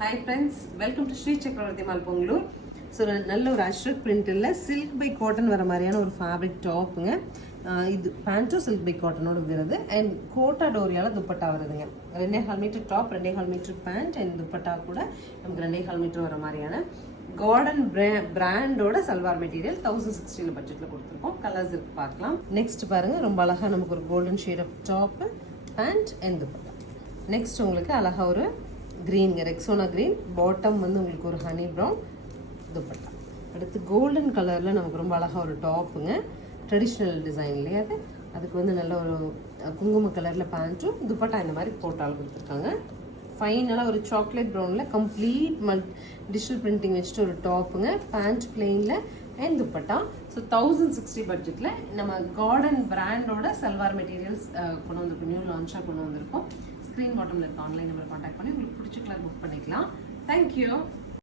Hi friends, welcome to Sri Chakravarthy mall Pongalur. So நல்ல ஒரு அஷ்ரக் பிரிண்டில் சில்க் பை காட்டன் வர மாதிரியான ஒரு ஃபேப்ரிக் டாப்புங்க. இது பேண்ட்டும் சில்க் பை காட்டனோட வருது அண்ட் கோட்டா டோரியால் துப்பட்டா வருதுங்க. 2.5 metre top, 2.5 metre pant and dupatta கூட நமக்கு 2.5 மீட்டர் வர மாதிரியான கார்டன் பிராண்டோட சல்வார் மெட்டீரியல் 1060 பட்ஜெட்டில் கொடுத்துருக்கோம். கலர்ஸ் இருக்கு, பார்க்கலாம். நெக்ஸ்ட் பாருங்கள், ரொம்ப அழகாக நமக்கு ஒரு golden shade of top, pant and dupatta. Next உங்களுக்கு அழகாக ஒரு க்ரீனுங்க, ரெக்ஸோனா க்ரீன், பாட்டம் வந்து உங்களுக்கு ஒரு ஹனி ப்ரௌன், துப்பட்டா. அடுத்து கோல்டன் கலரில் நமக்கு ரொம்ப அழகாக ஒரு டாப்புங்க, ட்ரெடிஷ்னல் டிசைன்லேயே அதுக்கு வந்து நல்ல ஒரு குங்கும கலரில் பேண்ட்டும் துப்பட்டா இந்த மாதிரி போட்டால் கொடுத்துருக்காங்க. ஃபைனலாக ஒரு சாக்லேட் ப்ரௌனில் கம்ப்ளீட் டிஜிட்டல் பிரிண்டிங் வச்சுட்டு ஒரு டாப்புங்க, பேண்ட் பிளெயினில் அண்ட் துப்பட்டா. ஸோ 1060 பட்ஜெட்டில் நம்ம கார்டன் பிராண்டோட சல்வார் மெட்டீரியல்ஸ் கொண்டு வந்திருக்கோம், நியூ லான்ச்சாக கொண்டு வந்திருக்கோம். ஸ்க்ரீன் பாட்டமில் இருக்க ஆன்லைன் நம்பர் கான்டாக்ட் பண்ணி உங்களுக்கு பிடிச்ச கலர் புக் பண்ணிக்கலாம். தேங்க்யூ.